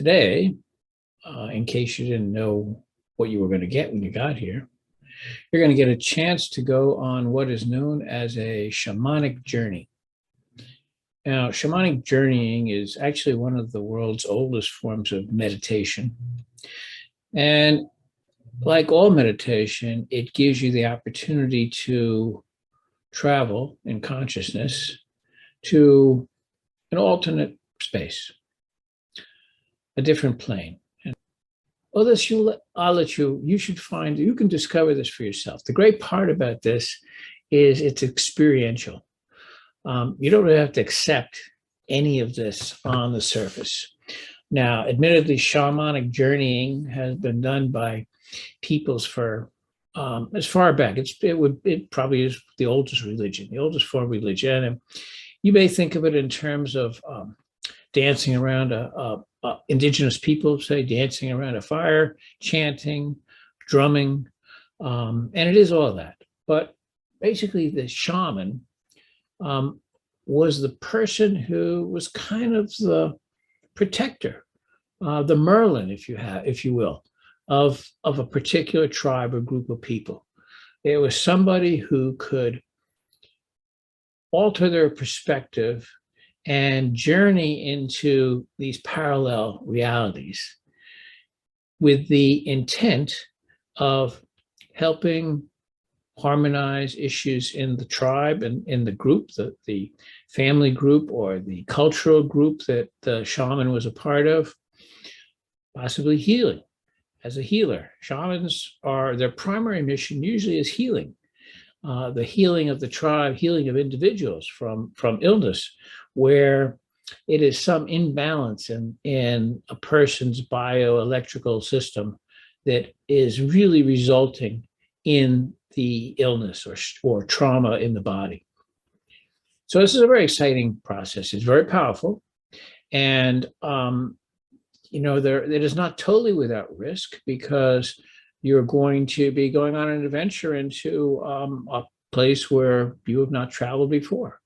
Today, in case you didn't know what you were going to get when you got here, you're going to get a chance to go on what is known as a shamanic journey. Now, shamanic journeying is actually one of the world's oldest forms of meditation. And like all meditation, it gives you the opportunity to travel in consciousness to an alternate space, a different plane. Well, you should find, you can discover this for yourself. The great part about this is it's experiential. You don't really have to accept any of this on the surface. Now, admittedly, shamanic journeying has been done by peoples for as far back. It probably is the oldest religion, the oldest form of religion. And you may think of it in terms of dancing around indigenous people, say, dancing around a fire, chanting, drumming, and it is all that. But basically, the shaman was the person who was kind of the protector, the Merlin, if you will, of a particular tribe or group of people. It was somebody who could alter their perspective and journey into these parallel realities with the intent of helping harmonize issues in the tribe and in the group, the family group or the cultural group that the shaman was a part of, possibly healing. As a healer, shamans their primary mission usually is healing. The healing of the tribe, healing of individuals from illness, where it is some imbalance in a person's bioelectrical system that is really resulting in the illness or trauma in the body. So this is a very exciting process. It's very powerful. And, it is not totally without risk, because you're going to be going on an adventure into a place where you have not traveled before.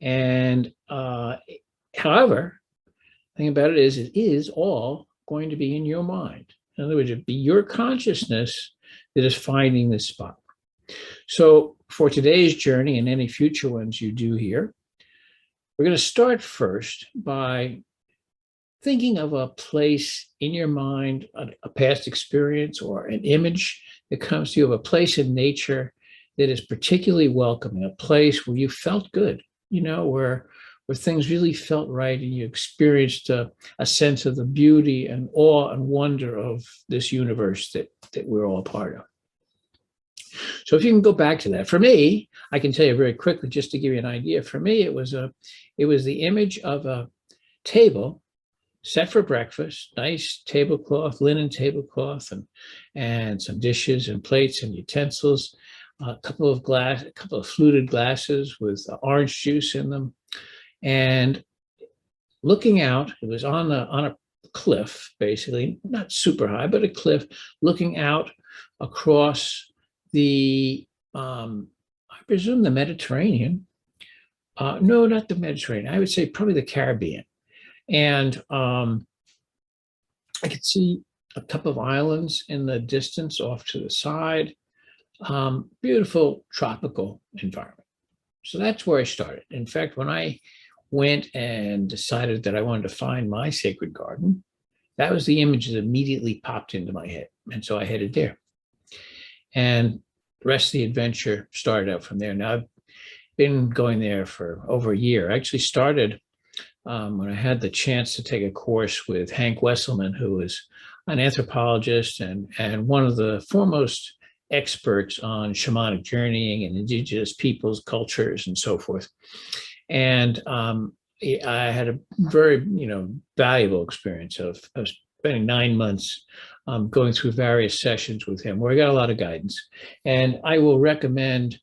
And however, the thing about it is all going to be in your mind. In other words, it'd be your consciousness that is finding this spot. So for today's journey and any future ones you do here, we're going to start first by thinking of a place in your mind, a past experience or an image that comes to you of a place in nature that is particularly welcoming, a place where you felt good, where things really felt right and you experienced a sense of the beauty and awe and wonder of this universe that we're all a part of. So if you can go back to that. For me, I can tell you very quickly, just to give you an idea, for me, it was the image of a table set for breakfast, nice tablecloth, linen tablecloth, and some dishes and plates and utensils, a couple of fluted glasses with orange juice in them. And looking out, it was on a cliff, basically, not super high, but a cliff, looking out across the, I presume the Mediterranean. No, not the Mediterranean. I would say probably the Caribbean. And I could see a couple of islands in the distance off to the side. Beautiful tropical environment. So that's where I started. In fact, when I went and decided that I wanted to find my sacred garden, that was the image that immediately popped into my head. And so I headed there. And the rest of the adventure started out from there. Now, I've been going there for over a year. I actually started when I had the chance to take a course with Hank Wesselman, who is an anthropologist and one of the foremost experts on shamanic journeying and indigenous peoples, cultures, and so forth. And I had a very, valuable experience of spending 9 months going through various sessions with him, where I got a lot of guidance. And I will recommend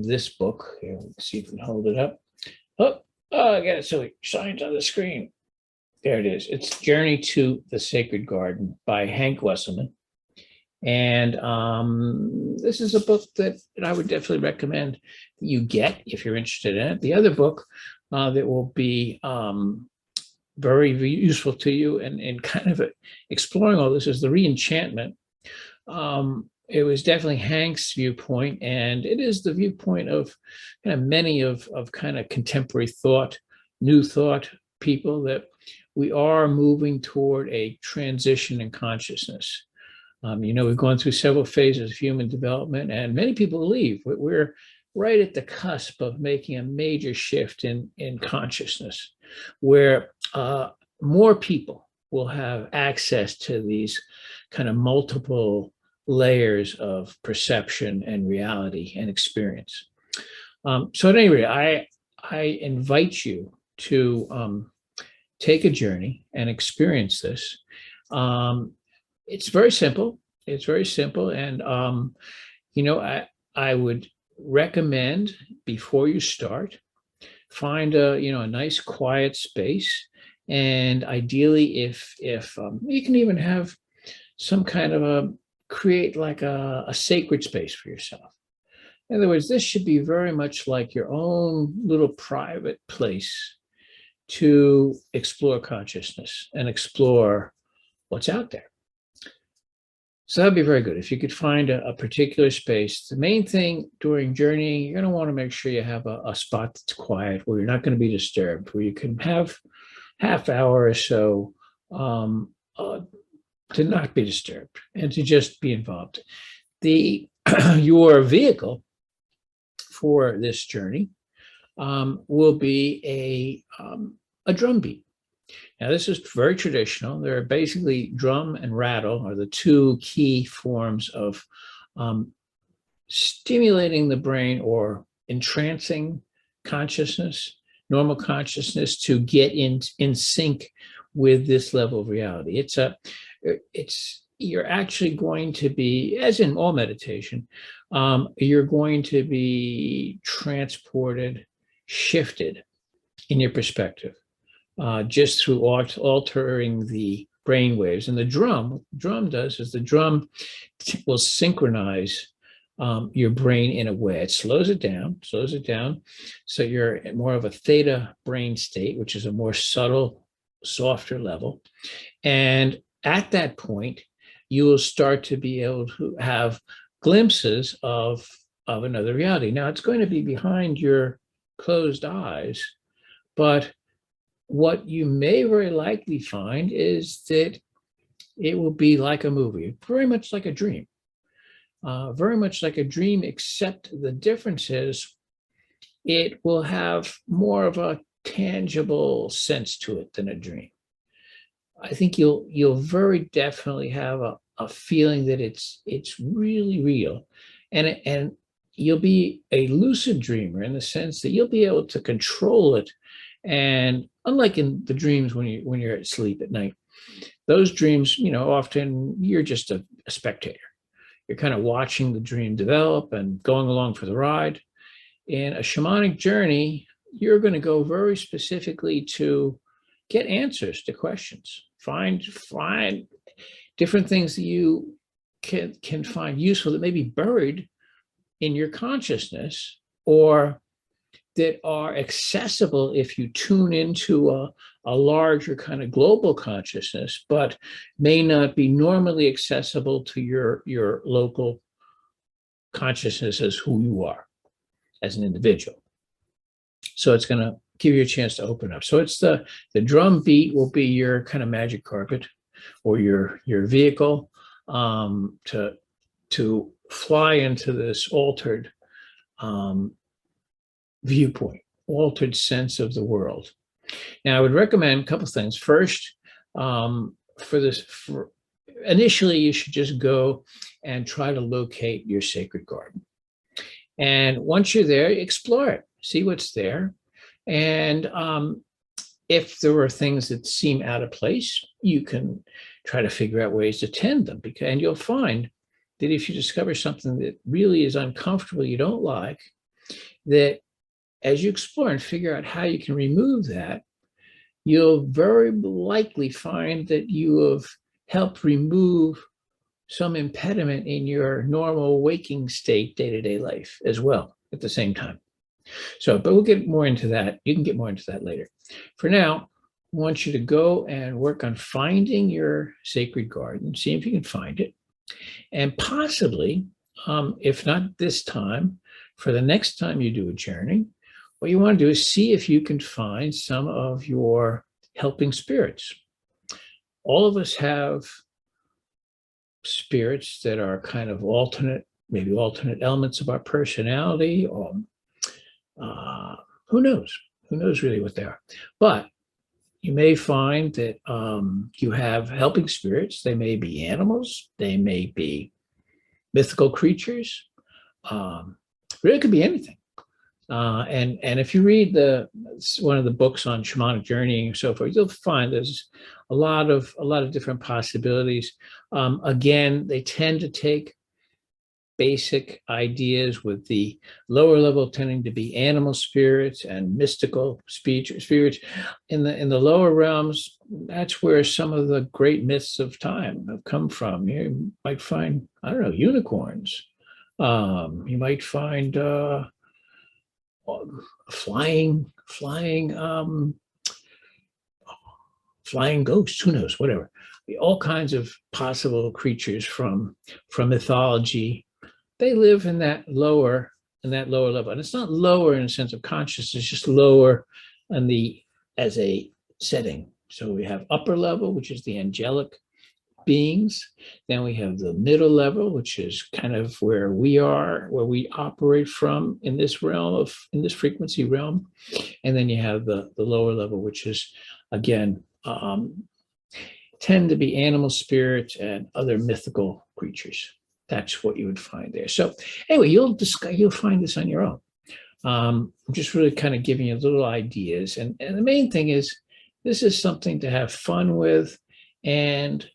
this book. Here, let's see if we can hold it up. Oh, I got it so it shines on the screen. There it is. It's Journey to the Sacred Garden by Hank Wesselman. And this is a book that I would definitely recommend that you get if you're interested in it. The other book that will be very useful to you and kind of exploring all this is the re-enchantment. It was definitely Hank's viewpoint, and it is the viewpoint of kind of many of kind of contemporary thought, new thought people, that we are moving toward a transition in consciousness. We've gone through several phases of human development, and many people believe we're right at the cusp of making a major shift in consciousness, where more people will have access to these kind of multiple layers of perception and reality and experience. So at any rate, I invite you to take a journey and experience this. It's very simple. It's very simple. And, I would recommend before you start, find a nice quiet space. And ideally, if you can even have some kind of create like a sacred space for yourself. In other words, this should be very much like your own little private place to explore consciousness and explore what's out there. So that'd be very good. If you could find a particular space. The main thing during journeying, you're going to want to make sure you have a spot that's quiet, where you're not going to be disturbed, where you can have half hour or so to not be disturbed and to just be involved. Your vehicle for this journey will be a drum beat. Now, this is very traditional. There are basically drum and rattle are the two key forms of stimulating the brain or entrancing consciousness, normal consciousness, to get in sync with this level of reality. You're actually going to be, as in all meditation, you're going to be transported, shifted in your perspective. Just through altering the brain waves. And what the drum does is the drum will synchronize your brain in a way. It slows it down. So you're at more of a theta brain state, which is a more subtle, softer level. And at that point, you will start to be able to have glimpses of another reality. Now, it's going to be behind your closed eyes, but what you may very likely find is that it will be like a movie, very much like a dream. Very much like a dream, except the difference is it will have more of a tangible sense to it than a dream. I think you'll very definitely have a feeling that it's really real, and you'll be a lucid dreamer in the sense that you'll be able to control it. And unlike in the dreams when you're asleep at night, those dreams, often you're just a spectator. You're kind of watching the dream develop and going along for the ride. In a shamanic journey, you're going to go very specifically to get answers to questions. Find different things that you can find useful that may be buried in your consciousness, or that are accessible if you tune into a larger kind of global consciousness, but may not be normally accessible to your local consciousness as who you are as an individual. So it's going to give you a chance to open up. So it's the drum beat will be your kind of magic carpet, or your vehicle to fly into this altered viewpoint, altered sense of the world. Now, I would recommend a couple of things. First, initially, you should just go and try to locate your sacred garden. And once you're there, explore it, see what's there. And if there are things that seem out of place, you can try to figure out ways to tend them. And you'll find that if you discover something that really is uncomfortable, you don't like, that as you explore and figure out how you can remove that, you'll very likely find that you have helped remove some impediment in your normal waking state, day-to-day life as well at the same time. So, but we'll get more into that. You can get more into that later. For now, I want you to go and work on finding your sacred garden, see if you can find it, and possibly, if not this time, for the next time you do a journey, what you want to do is see if you can find some of your helping spirits. All of us have spirits that are kind of alternate, maybe alternate elements of our personality, or uh, who knows? Who knows really what they are? But you may find that you have helping spirits. They may be animals, they may be mythical creatures. Really could be anything. And if you read one of the books on shamanic journeying and so forth, you'll find there's a lot of different possibilities. Again, they tend to take basic ideas, with the lower level tending to be animal spirits and mystical spirits. In the lower realms, that's where some of the great myths of time have come from. You might find, I don't know, unicorns. You might find flying ghosts, who knows, whatever. All kinds of possible creatures from mythology. They live in that lower level. And it's not lower in a sense of consciousness, it's just lower as a setting. So we have upper level, which is the angelic beings. Then we have the middle level, which is kind of where we operate from in this frequency realm. And then you have the lower level, which is, again, tend to be animal spirits and other mythical creatures. That's what you would find there. So anyway, you'll find this on your own. I'm just really kind of giving you little ideas. And the main thing is, this is something to have fun with. And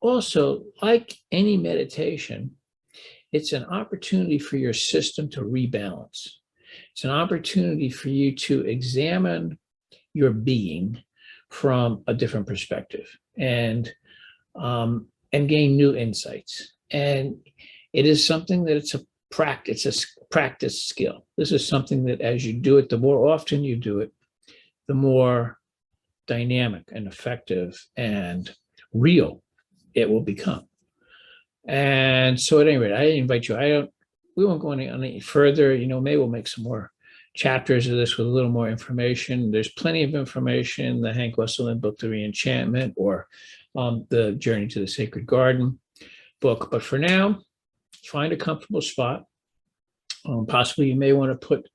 also, like any meditation, it's an opportunity for your system to rebalance. It's an opportunity for you to examine your being from a different perspective and gain new insights. And it is something that it's a practice skill. This is something that, as you do it, the more often you do it, the more dynamic and effective and real it will become. And so at any rate, I invite you, we won't go any further. Maybe we'll make some more chapters of this with a little more information. There's plenty of information in the Hank Wesselin book, The Reenchantment, or the Journey to the Sacred Garden book. But for now, find a comfortable spot. Possibly you may want to put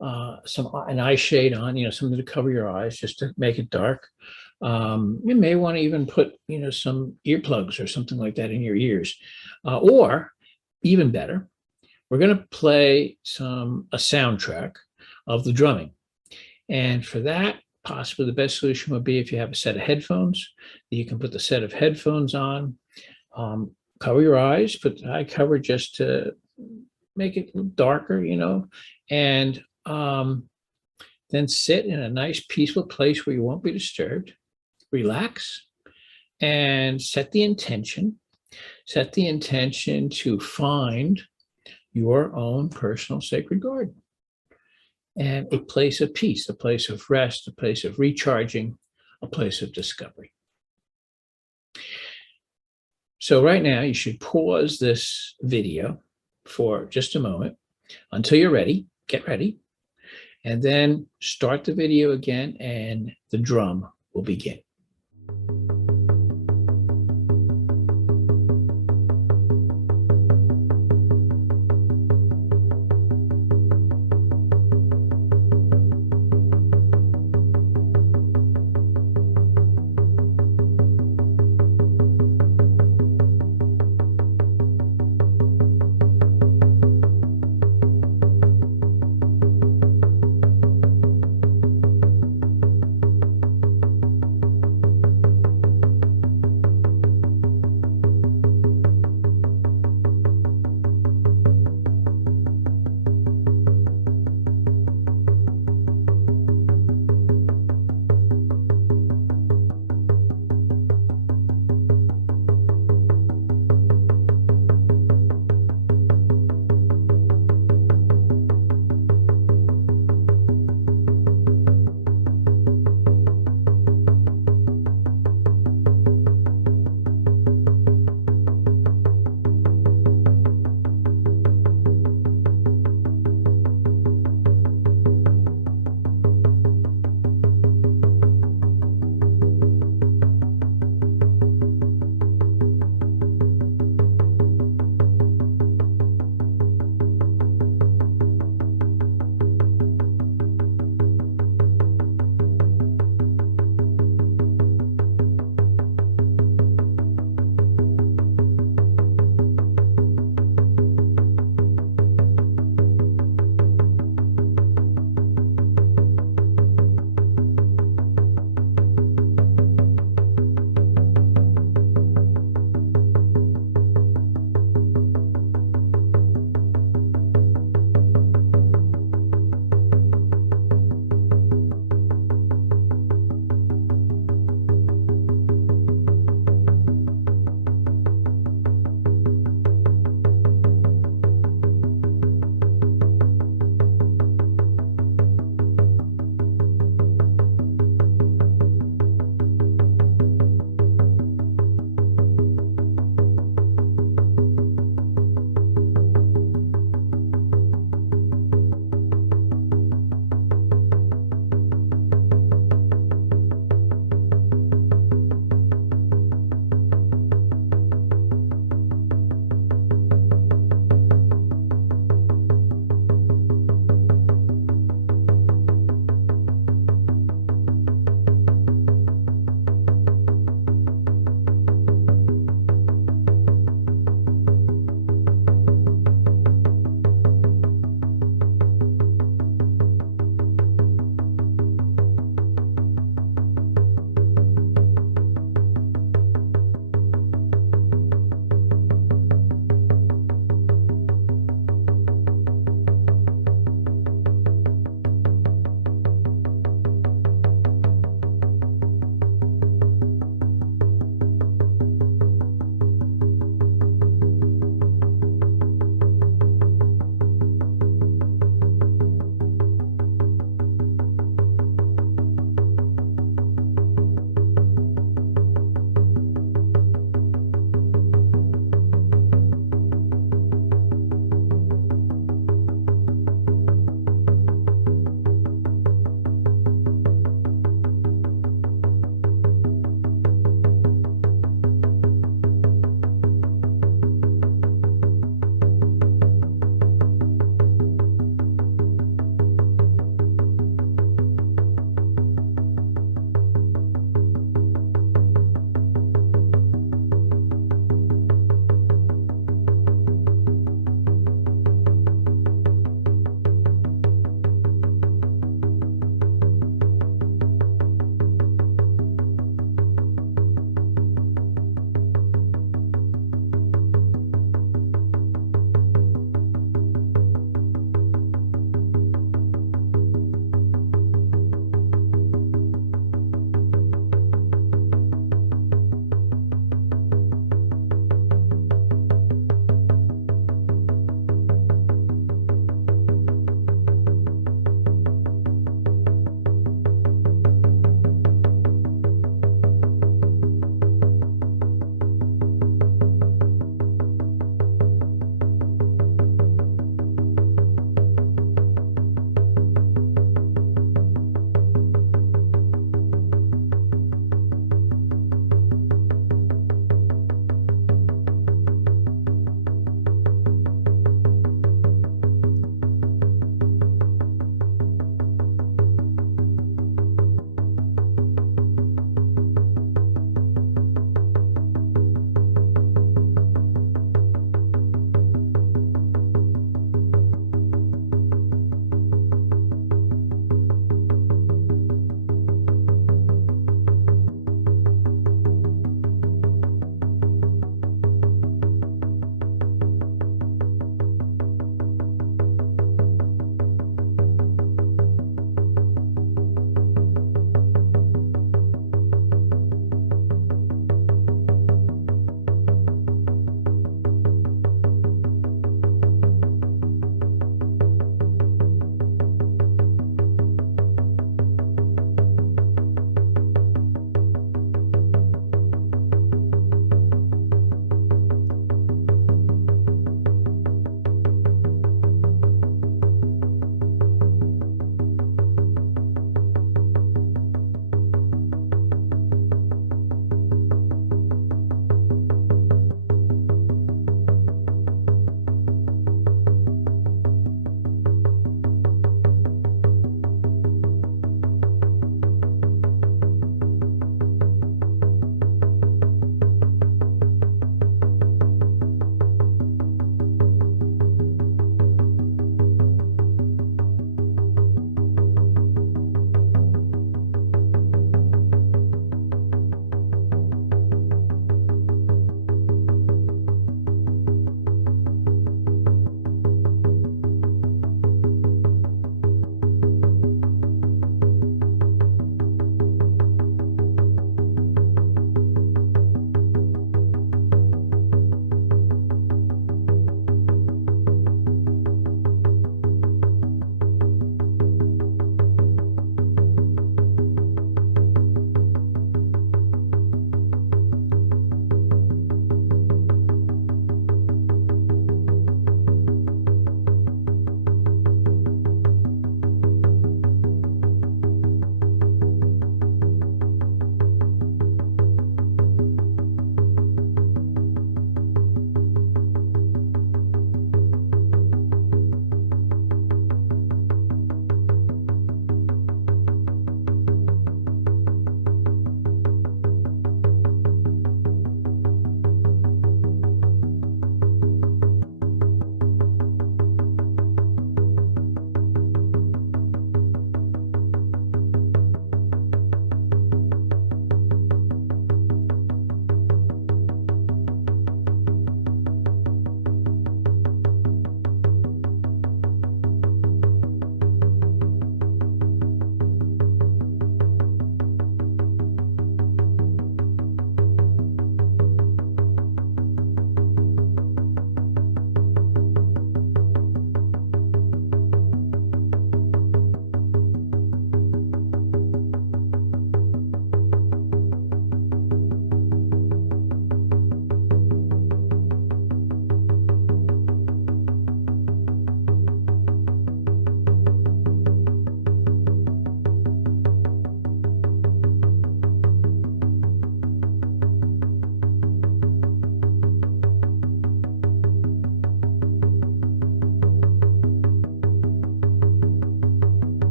an eye shade on, something to cover your eyes just to make it dark. You may want to even put, some earplugs or something like that in your ears. Or even better, we're going to play a soundtrack of the drumming. And for that, possibly the best solution would be if you have a set of headphones. You can put the set of headphones on, cover your eyes, put the eye cover just to make it darker, and then sit in a nice, peaceful place where you won't be disturbed. Relax and set the intention to find your own personal sacred garden and a place of peace, a place of rest, a place of recharging, a place of discovery. So right now you should pause this video for just a moment until you're ready. Get ready, and then start the video again, and the drum will begin.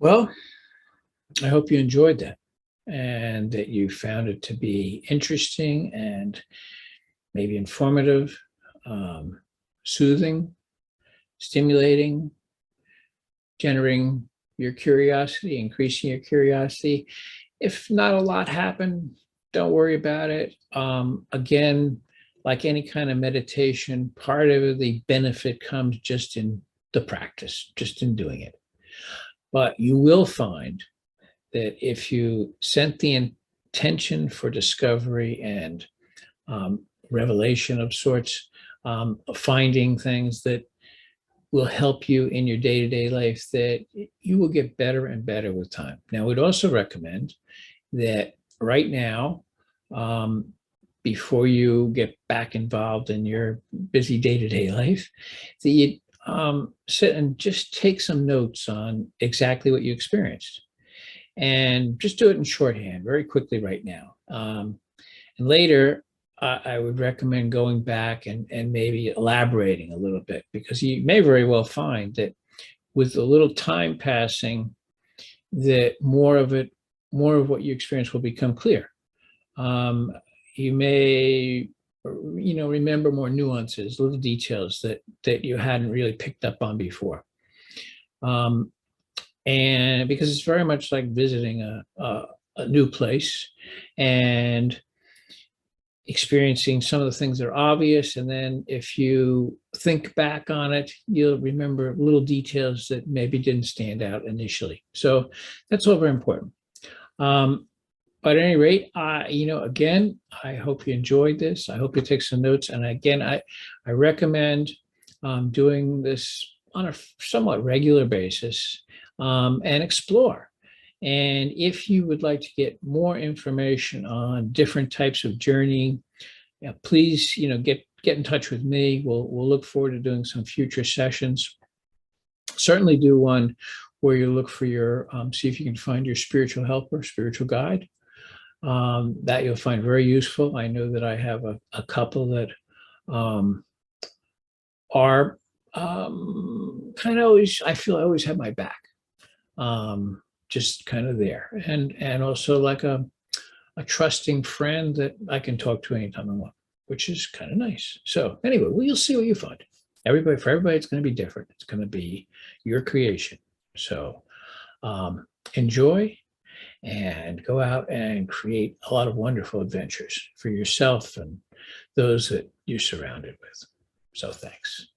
Well, I hope you enjoyed that and that you found it to be interesting and maybe informative, um, soothing, stimulating, generating your curiosity, increasing your curiosity. If not a lot happened, don't worry about it. Again, like any kind of meditation, part of the benefit comes just in the practice, just in doing it. But you will find that if you set the intention for discovery and revelation of sorts, finding things that will help you in your day-to-day life, that you will get better and better with time. Now, we'd also recommend that right now, um, before you get back involved in your busy day-to-day life, that you sit and just take some notes on exactly what you experienced and just do it in shorthand very quickly right now. And later, I would recommend going back and maybe elaborating a little bit, because you may very well find that with a little time passing, that more of what you experience will become clear. Um, you may, remember more nuances, little details that you hadn't really picked up on before. Um, and because it's very much like visiting a new place and experiencing some of the things that are obvious. And then if you think back on it, you'll remember little details that maybe didn't stand out initially. So that's all very important. But at any rate, again, I hope you enjoyed this. I hope you take some notes. And again, I recommend doing this on a somewhat regular basis, and explore. And if you would like to get more information on different types of journeying, yeah, please, get in touch with me. We'll look forward to doing some future sessions. Certainly do one where you look for your, see if you can find your spiritual helper, spiritual guide. That you'll find very useful. I know that I have a couple that um, are kind of always, I feel I always have my back, just kind of there. And also like a trusting friend that I can talk to anytime I want, which is kind of nice. So anyway, we'll see what you find. For everybody, it's going to be different. It's going to be your creation. So enjoy and go out and create a lot of wonderful adventures for yourself and those that you're surrounded with. So thanks.